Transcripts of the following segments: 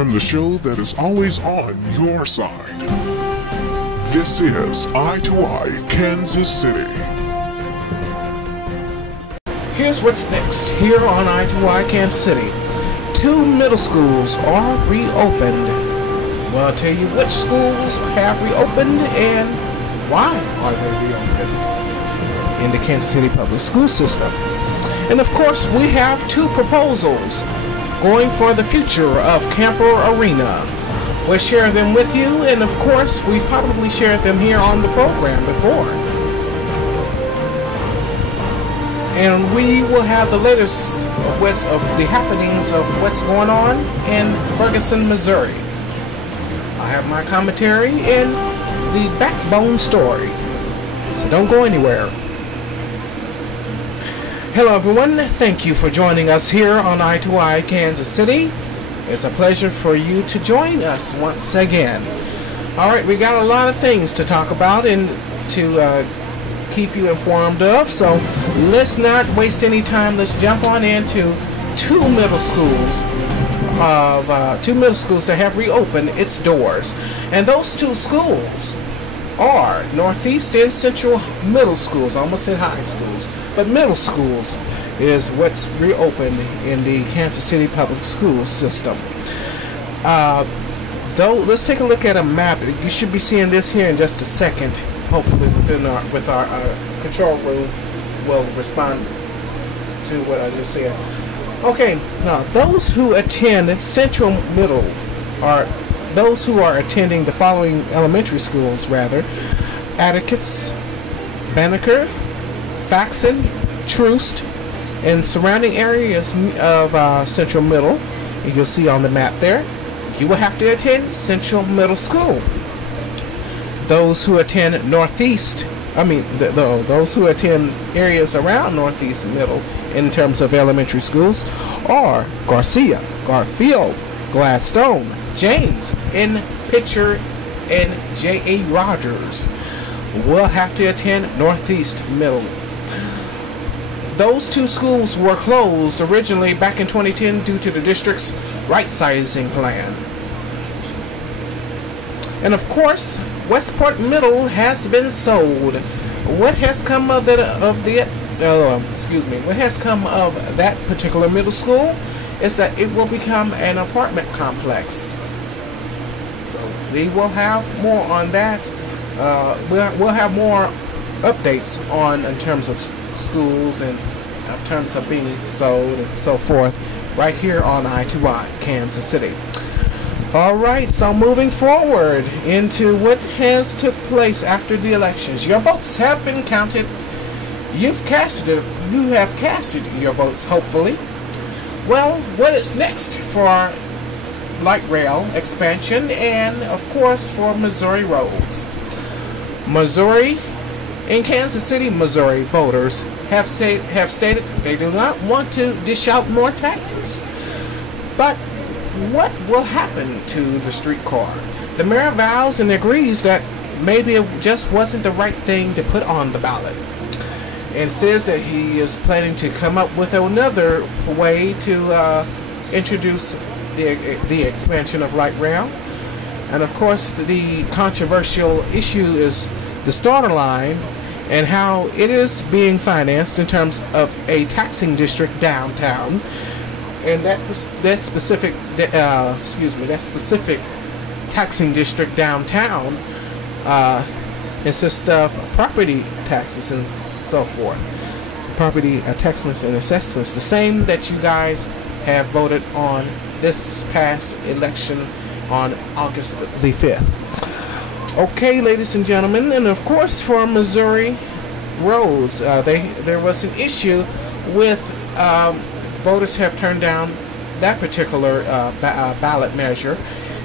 from the show that is always on your side. This is Eye to Eye Kansas City. Here's what's next here on Eye to Eye Kansas City. 2 middle schools are reopened. Well, I'll tell you which schools have reopened and why are they reopened in the Kansas City public school system. And of course, we have 2 proposals going for the future of Kemper Arena. We'll share them with you, and of course, we've probably shared them here on the program before. And we will have the latest of the happenings of what's going on in Ferguson, Missouri. I have my commentary and the backbone story, so don't go anywhere. Hello everyone, thank you for joining us here on Eye to Eye Kansas City. It's a pleasure for you to join us once again. Alright, we got a lot of things to talk about and to keep you informed of, so let's not waste any time. Let's jump on into 2 middle schools that have reopened its doors. And those 2 schools are Northeast and Central Middle Schools. I almost said high schools, but middle schools is what's reopened in the Kansas City public school system. Though, let's take a look at a map. You should be seeing this here in just a second. Hopefully, with our control room will respond to what I just said. Okay, now those who attend Central Middle are those who are attending the following elementary schools, rather: Atticus, Banneker, Faxon, Troost, and surrounding areas of Central Middle. You'll see on the map there. You will have to attend Central Middle School. Those who attend Northeast, those who attend areas around Northeast Middle in terms of elementary schools are Garcia, Garfield, Gladstone, James, N. Pitcher, and J.A. Rogers will have to attend Northeast Middle. Those 2 schools were closed originally back in 2010 due to the district's right-sizing plan. And of course, Westport Middle has been sold. What has come of what has come of that particular middle school is that it will become an apartment complex. So we will have more on that. We'll have more updates on in terms of schools and in terms of being sold and so forth right here on Eye to Eye Kansas City. Alright, so moving forward into what has took place after the elections. Your votes have been counted. You have casted your votes, hopefully. Well, what is next for light rail expansion and of course for Missouri roads? Missouri and Kansas City, Missouri voters have stated they do not want to dish out more taxes. But what will happen to the streetcar? The mayor vows and agrees that maybe it just wasn't the right thing to put on the ballot, and says that he is planning to come up with another way to introduce the expansion of light rail. And of course, the controversial issue is the starter line and how it is being financed in terms of a taxing district downtown. And that specific taxing district downtown consists of property taxes and so forth, property taxes and assessments, the same that you guys have voted on this past election on August the 5th. Okay, ladies and gentlemen, and of course for Missouri roads, there was an issue with voters have turned down that particular ballot measure,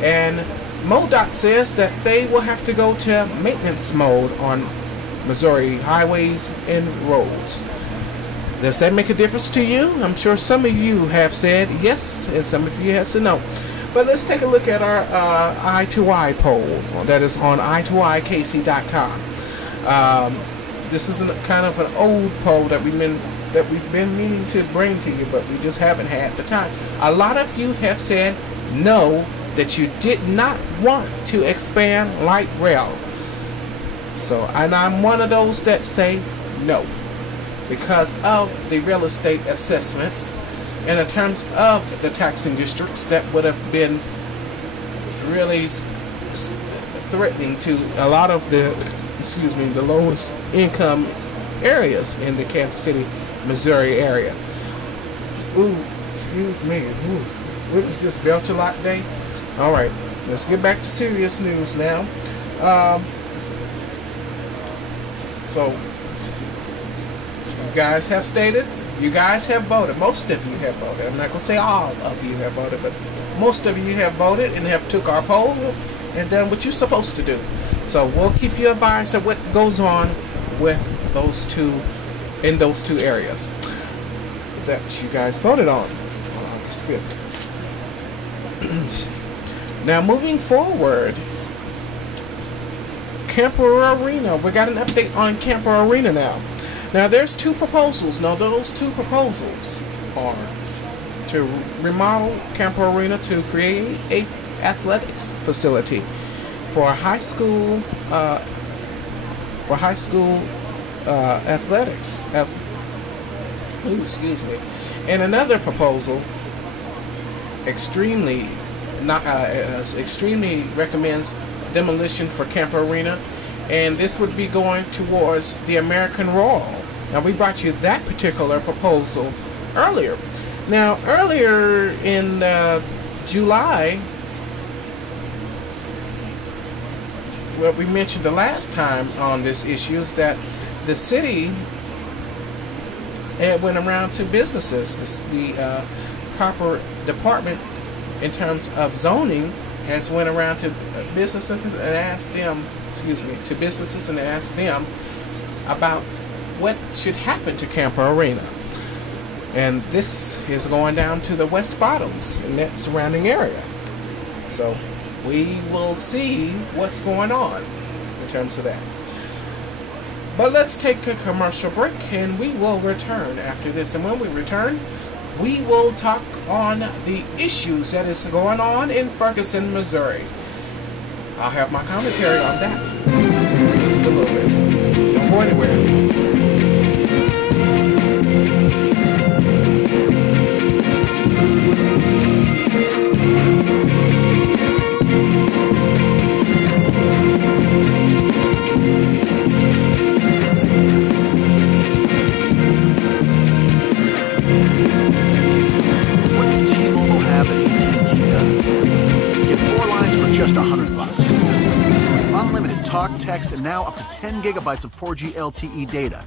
and MoDOT says that they will have to go to maintenance mode on Missouri highways and roads. Does that make a difference to you? I'm sure some of you have said yes, and some of you have said no. But let's take a look at our Eye to Eye poll that is on eye2eyekc.com. This is kind of an old poll that we've been meaning to bring to you, but we just haven't had the time. A lot of you have said no that you did not want to expand light rail. So, and I'm one of those that say no, because of the real estate assessments and in terms of the taxing districts that would have been really threatening to a lot of the, the lowest income areas in the Kansas City, Missouri area. Ooh, excuse me. Ooh, what is this, Belcher Lot Day? All right, let's get back to serious news now. So, you guys have stated, you guys have voted. Most of you have voted. I'm not going to say all of you have voted, but most of you have voted and have took our poll and done what you're supposed to do. So we'll keep you advised of what goes on with those two, in those two areas that you guys voted on August 5th. Now moving forward, Kemper Arena. We got an update on Kemper Arena now. Now there's two proposals. Now those two proposals are to remodel Kemper Arena to create a athletics facility for high school athletics. Excuse me. And another proposal extremely recommends demolition for Kemper Arena, and this would be going towards the American Royal. Now we brought you that particular proposal earlier. Now earlier in July, what we mentioned the last time on this issue is that the city went around to businesses. The proper department in terms of zoning has went around to businesses and asked them, about what should happen to Kemper Arena. And this is going down to the West Bottoms and that surrounding area. So we will see what's going on in terms of that. But let's take a commercial break and we will return after this. And when we return, we will talk on the issues that is going on in Ferguson, Missouri. I'll have my commentary on that in just a little bit. Don't go anywhere. Just $100. Unlimited talk, text, and now up to 10 gigabytes of 4G LTE data.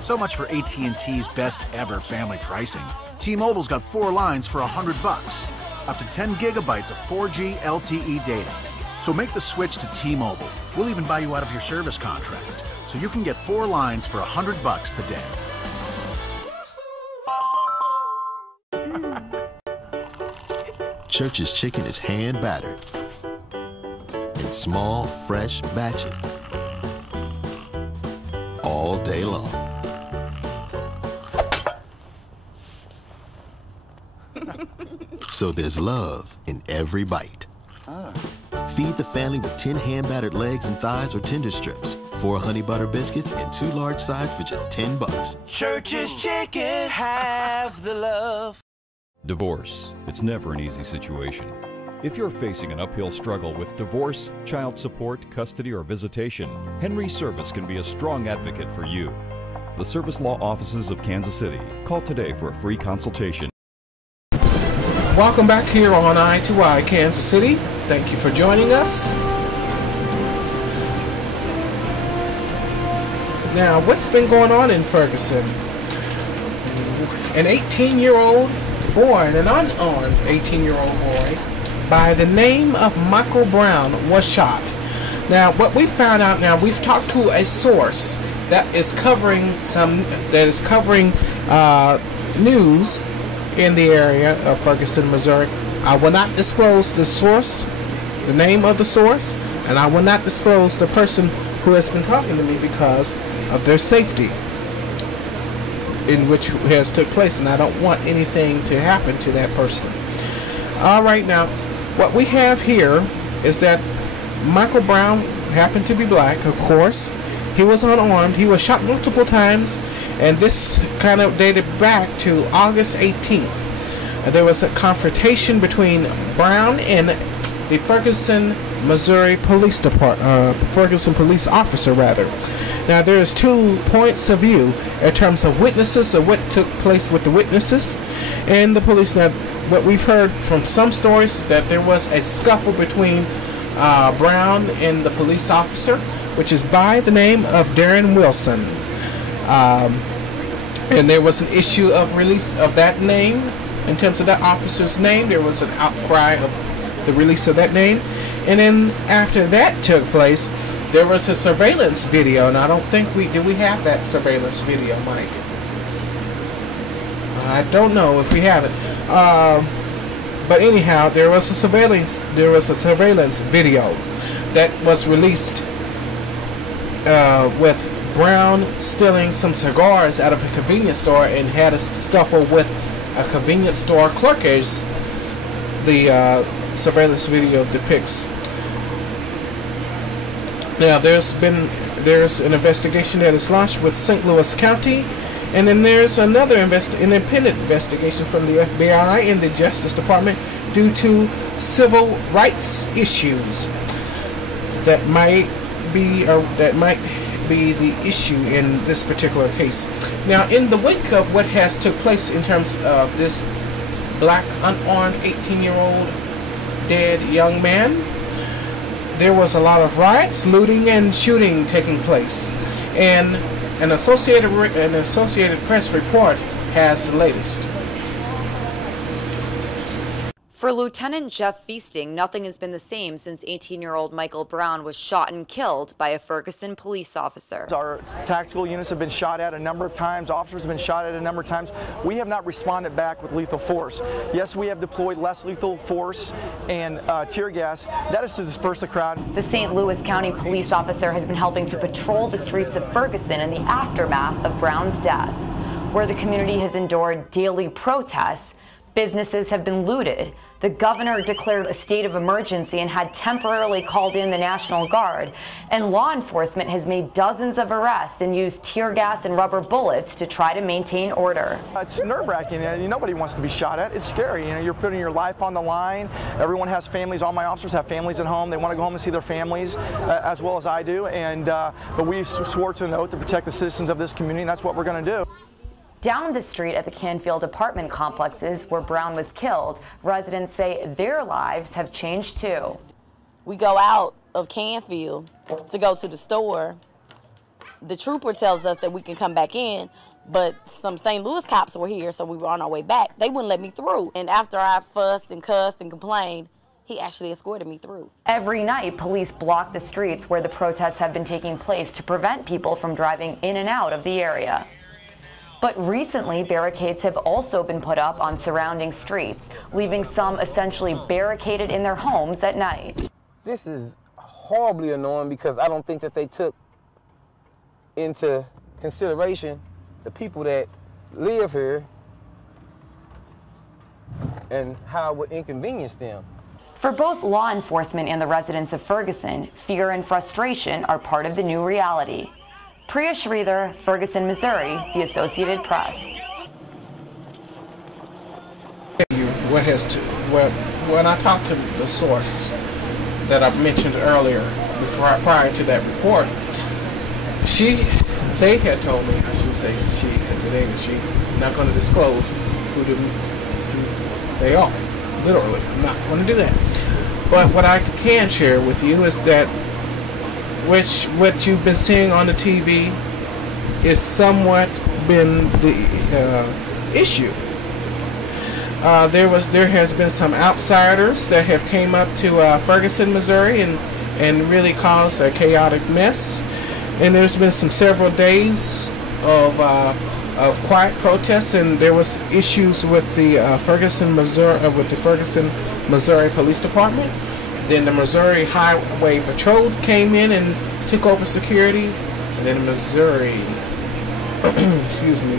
So much for AT&T's best ever family pricing. T-Mobile's got 4 lines for $100. Up to 10 gigabytes of 4G LTE data. So make the switch to T-Mobile. We'll even buy you out of your service contract. So you can get 4 lines for $100 today. Church's chicken is hand battered in small, fresh batches all day long. So there's love in every bite. Feed the family with 10 hand-battered legs and thighs or tender strips, 4 honey butter biscuits, and 2 large sides for just $10. Church's Chicken, have the love. Divorce. It's never an easy situation. If you're facing an uphill struggle with divorce, child support, custody, or visitation, Henry Service can be a strong advocate for you. The Service Law Offices of Kansas City. Call today for a free consultation. Welcome back here on I2I Kansas City. Thank you for joining us. Now, what's been going on in Ferguson? An 18-year-old boy, an unarmed 18-year-old boy by the name of Michael Brown was shot. Now, what we found out now, we've talked to a source that is covering news in the area of Ferguson, Missouri. I will not disclose the source, the name of the source, and I will not disclose the person who has been talking to me because of their safety in which has took place, and I don't want anything to happen to that person. All right, now what we have here is that Michael Brown happened to be black, of course. He was unarmed. He was shot multiple times, and this kind of dated back to August 18th. There was a confrontation between Brown and the Ferguson, Missouri Police Department, Ferguson police officer, rather. Now, there's 2 points of view in terms of witnesses, of what took place with the witnesses and the police. Now, what we've heard from some stories is that there was a scuffle between Brown and the police officer, which is by the name of Darren Wilson. And there was an issue of release of that name. In terms of that officer's name, there was an outcry of the release of that name. And then after that took place, there was a surveillance video, and I don't think we have that surveillance video, Mike. I don't know if we have it. But anyhow, there was a surveillance video that was released with Brown stealing some cigars out of a convenience store and had a scuffle with a convenience store clerk, as the surveillance video depicts. Now, there's an investigation that is launched with St. Louis County, and then there's another independent investigation from the FBI and the Justice Department due to civil rights issues that might be the issue in this particular case. Now, in the wake of what has took place in terms of this black unarmed 18-year-old dead young man, there was a lot of riots, looting, and shooting taking place, and an Associated Press report has the latest. For Lieutenant Jeff Feasting, nothing has been the same since 18-year-old Michael Brown was shot and killed by a Ferguson police officer. Our tactical units have been shot at a number of times. Officers have been shot at a number of times. We have not responded back with lethal force. Yes, we have deployed less lethal force and tear gas. That is to disperse the crowd. The St. Louis County police officer has been helping to patrol the streets of Ferguson in the aftermath of Brown's death, where the community has endured daily protests. Businesses have been looted. The governor declared a state of emergency and had temporarily called in the National Guard, and law enforcement has made dozens of arrests and used tear gas and rubber bullets to try to maintain order. It's nerve-wracking. Nobody wants to be shot at. It's scary. You're putting your life on the line. Everyone has families. All my officers have families at home. They want to go home and see their families, as well as I do. And but we swore to an oath to protect the citizens of this community, and that's what we're going to do. Down the street at the Canfield apartment complexes where Brown was killed, residents say their lives have changed too. We go out of Canfield to go to the store. The trooper tells us that we can come back in, but some St. Louis cops were here, so we were on our way back. They wouldn't let me through. And after I fussed and cussed and complained, he actually escorted me through. Every night, police block the streets where the protests have been taking place to prevent people from driving in and out of the area. But recently, barricades have also been put up on surrounding streets, leaving some essentially barricaded in their homes at night. This is horribly annoying because I don't think that they took into consideration the people that live here and how it would inconvenience them. For both law enforcement and the residents of Ferguson, fear and frustration are part of the new reality. Priya Sridhar, Ferguson, Missouri, The Associated Press. When I talked to the source that I mentioned earlier, prior to that report, they had told me, I should say she, because it ain't she, I'm not going to disclose who they are. Literally, I'm not going to do that. But what I can share with you is that what you've been seeing on the TV is somewhat been the issue. There has been some outsiders that have came up to Ferguson, Missouri, and really caused a chaotic mess. And there's been several days of quiet protests, and there was issues with the Ferguson, Missouri Police Department. Then the Missouri Highway Patrol came in and took over security. And then the Missouri, excuse me.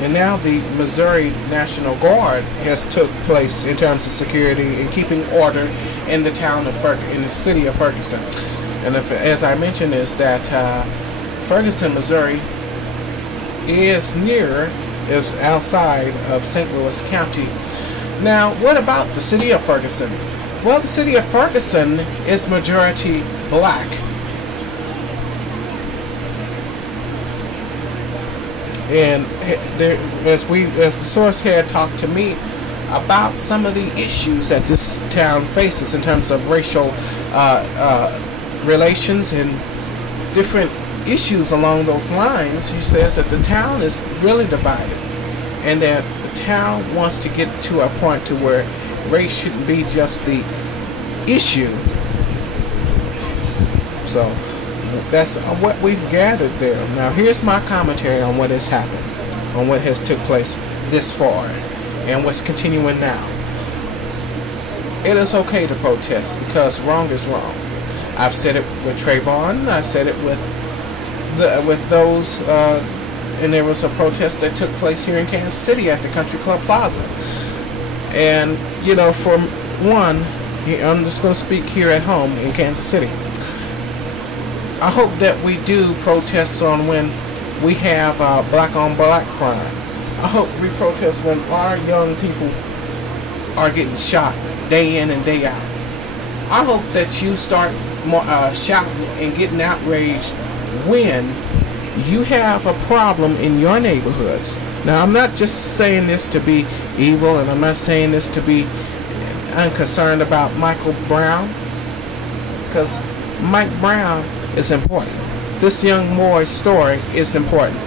And now the Missouri National Guard has took place in terms of security and keeping order in the town of in the city of Ferguson. And as I mentioned, is that Ferguson, Missouri, is outside of St. Louis County. Now, what about the city of Ferguson? Well, the city of Ferguson is majority black. And as the source had talked to me about some of the issues that this town faces in terms of racial relations and different issues along those lines, he says that the town is really divided, and that the town wants to get to a point to where race shouldn't be just the issue. So that's what we've gathered there. Now here's my commentary on what has happened, on what has took place this far, and what's continuing now. It is okay to protest because wrong is wrong. I've said it with Trayvon. I said it with those, and there was a protest that took place here in Kansas City at the Country Club Plaza. And you know, for one, I'm just going to speak here at home in Kansas City. I hope that we do protest on when we have black on black crime. I hope we protest when our young people are getting shot day in and day out. I hope that you start shouting and getting outraged when you have a problem in your neighborhoods. Now, I'm not just saying this to be evil, and I'm not saying this to be unconcerned about Michael Brown, because Mike Brown is important. This young boy's story is important.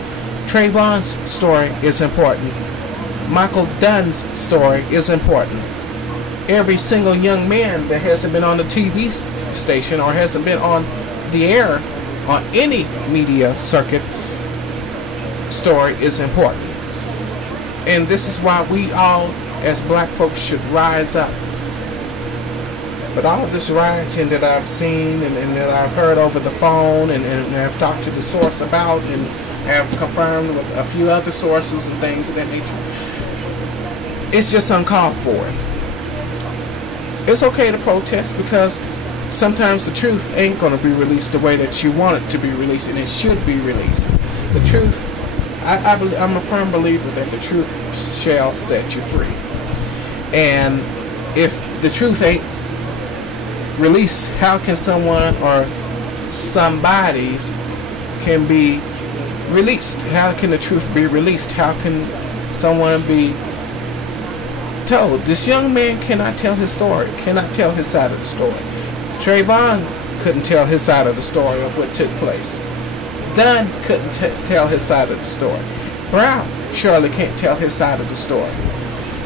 Trayvon's story is important. Michael Dunn's story is important. Every single young man that hasn't been on the TV station or hasn't been on the air on any media circuit story is important. And this is why we all as black folks should rise up. But all of this rioting that I've seen and that I've heard over the phone and I've talked to the source about and have confirmed with a few other sources and things of that nature, it's just uncalled for. It's okay to protest because sometimes the truth ain't going to be released the way that you want it to be released, and it should be released. The truth, I'm a firm believer that the truth shall set you free. And if the truth ain't released, how can someone or somebody's can be released? How can the truth be released? How can someone be told? This young man cannot tell his story, cannot tell his side of the story. Trayvon couldn't tell his side of the story of what took place. Dunn couldn't tell his side of the story. Brown surely can't tell his side of the story.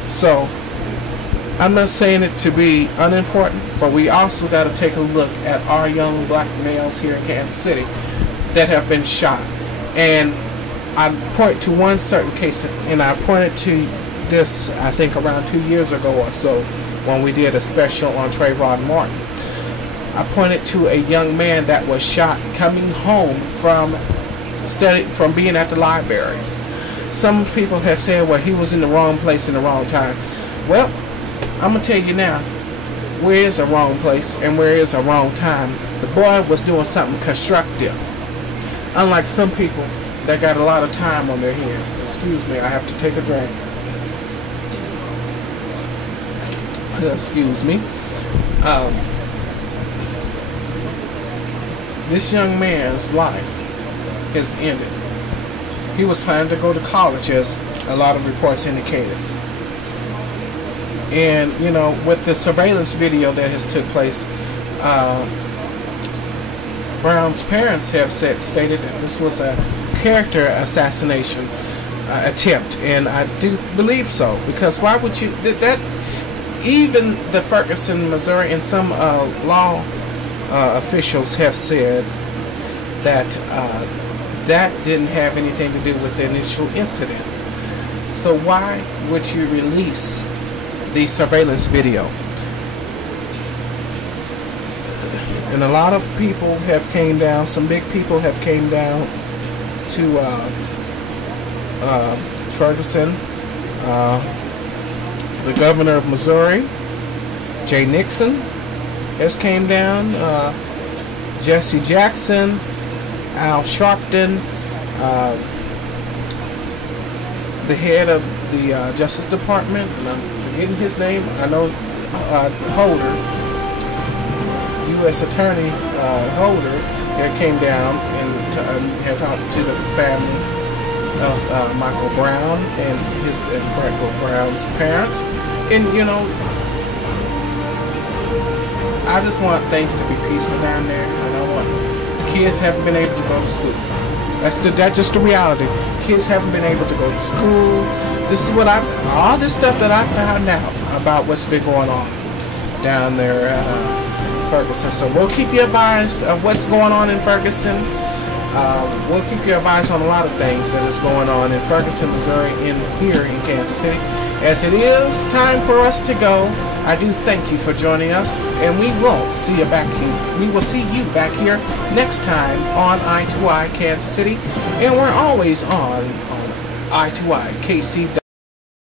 So I'm not saying it to be unimportant, but we also got to take a look at our young black males here in Kansas City that have been shot. And I point to one certain case, and I pointed to this, I think, around 2 years ago or so, when we did a special on Trayvon Martin. I pointed to a young man that was shot coming home from being at the library. Some people have said, well, he was in the wrong place in the wrong time. Well, I'm going to tell you now, where is a wrong place and where is a wrong time? The boy was doing something constructive. Unlike some people that got a lot of time on their hands. Excuse me, I have to take a drink. Excuse me. This young man's life has ended. He was planning to go to college, as a lot of reports indicated. And, you know, with the surveillance video that has took place, Brown's parents have stated that this was a character assassination attempt, and I do believe so, because why would you, that even the Ferguson, Missouri, and some law officials have said that that didn't have anything to do with the initial incident. So why would you release the surveillance video? And a lot of people have came down, some big people have came down to Ferguson, the governor of Missouri, Jay Nixon, has came down, Jesse Jackson, Al Sharpton, the head of the Justice Department, and I'm forgetting his name. I know Holder, U.S. Attorney Holder, that came down and had talked to the family of Michael Brown and Michael Brown's parents. And you know, I just want things to be peaceful down there. I don't want kids haven't been able to go to school. That's just the reality. Kids haven't been able to go to school. This is what all this stuff that I found out about what's been going on down there at Ferguson. So we'll keep you advised of what's going on in Ferguson. We'll keep you advised on a lot of things that is going on in Ferguson, Missouri, and here in Kansas City. As it is time for us to go, I do thank you for joining us, and we will see you back here. We will see you back here next time on I2I Kansas City, and we're always on I2I KC.